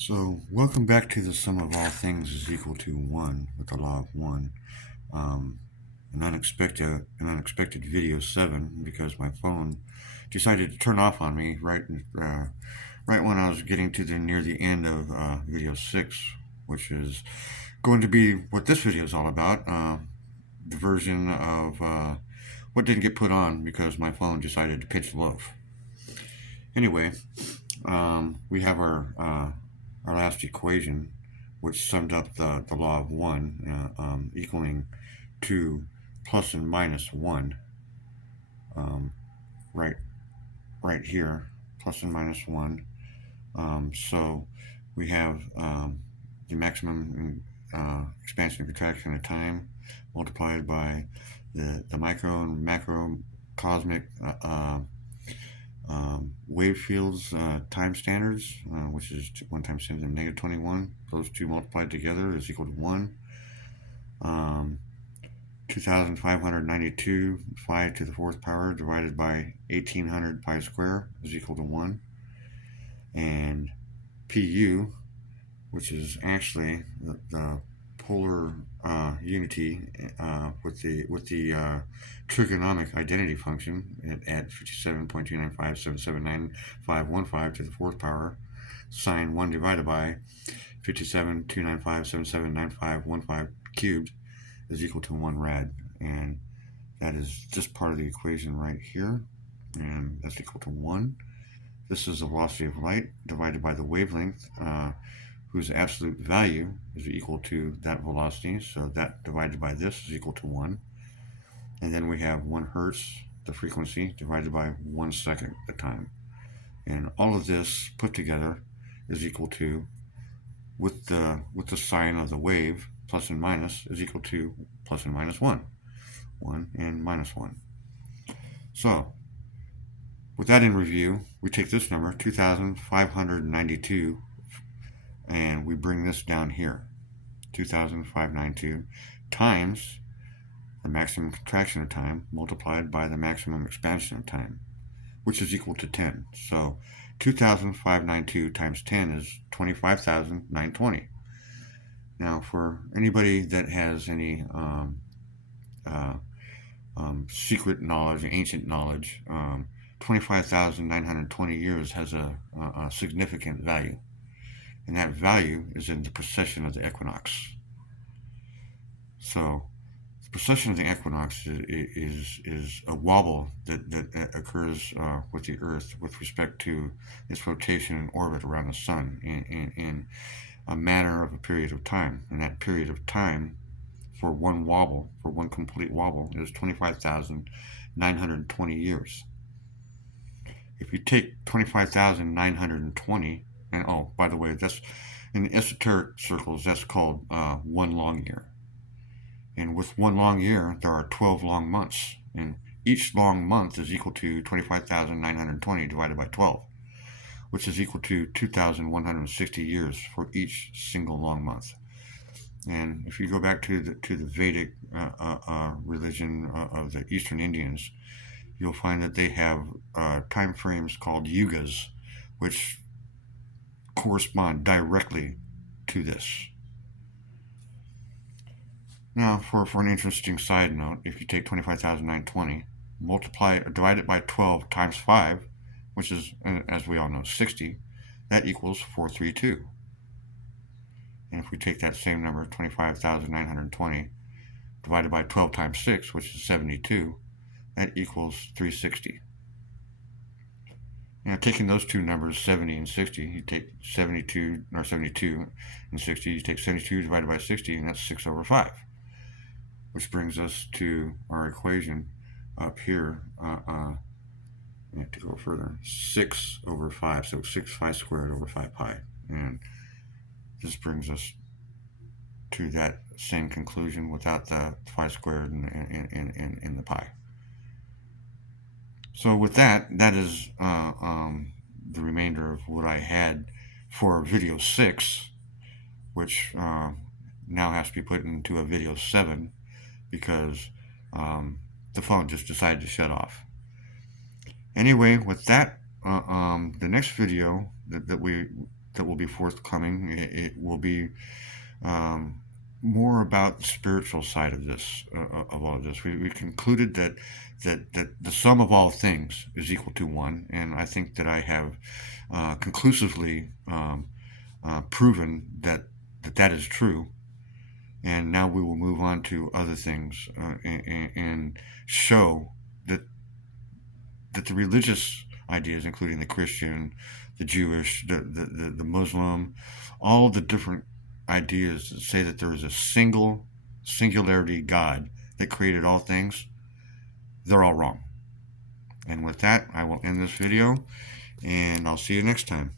So, welcome back to the sum of all things is equal to 1 with the law of 1. Um, an unexpected video 7 because my phone decided to turn off on me right when I was getting to near the end of video 6, which is going to be what this video is all about. The version of what didn't get put on because my phone decided to pitch the loaf. Anyway, we have our last equation, which summed up the law of 1, equaling 2 plus and minus 1, um, right, right here, plus and minus 1. So we have the maximum expansion and contraction of time multiplied by the micro and macro cosmic wave fields time standards, which is 1 times 10 to the negative 21. Those two multiplied together is equal to 1. 2,592 pi to the 4th power divided by 1,800 pi square is equal to 1. And Pu, which is actually the polar unity with the trigonomic identity function at 57.295779515 to the 4th power, sine 1 divided by 57.295779515 cubed is equal to 1 rad, and that is just part of the equation right here, and that's equal to 1. This is the velocity of light divided by the wavelength, whose absolute value is equal to that velocity, so that divided by this is equal to 1. And then we have 1 hertz, the frequency, divided by 1 second, the time. And all of this put together is equal to, with the sign of the wave, plus and minus, is equal to plus and minus 1. 1 and minus 1. So, with that in review, we take this number, 2,592, and we bring this down here, 2,592 times the maximum contraction of time multiplied by the maximum expansion of time, which is equal to 10. So 2,592 times 10 is 25,920. Now, for anybody that has any secret knowledge, ancient knowledge, 25,920 years has a significant value. And that value is in the precession of the equinox. So, the precession of the equinox is a wobble that occurs with the Earth with respect to its rotation and orbit around the Sun in a matter of a period of time. And that period of time for one wobble, for one complete wobble, is 25,920 years. If you take 25,920, and oh, by the way, that's in the esoteric circles, that's called 1 long year. And with 1 long year, there are 12 long months. And each long month is equal to 25,920 divided by 12, which is equal to 2,160 years for each single long month. And if you go back to the Vedic religion of the Eastern Indians, you'll find that they have time frames called yugas, which correspond directly to this. Now, for an interesting side note, if you take 25,920, divide it by 12 times 5, which is, as we all know, 60, that equals 432. And if we take that same number, 25,920, divided by 12 times 6, which is 72, that equals 360. Now, taking those two numbers, 70 and 60, you take 72 and 60, you take 72 divided by 60, and that's 6 over 5. Which brings us to our equation up here. I have to go further. 6 over 5, so 6 pi squared over 5 pi. And this brings us to that same conclusion without the phi squared in the pi. So with that is the remainder of what I had for video 6, which now has to be put into a video 7 because the phone just decided to shut off. Anyway, with that, the next video that we that will be forthcoming. It will be more about the spiritual side of this, of all of this. We concluded that the sum of all things is equal to one, and I think that I have conclusively proven that is true. And now we will move on to other things and show that the religious ideas, including the Christian, the Jewish, the Muslim, all the different ideas that say that there is a singularity God that created all things, they're all wrong. And with that, I will end this video, and I'll see you next time.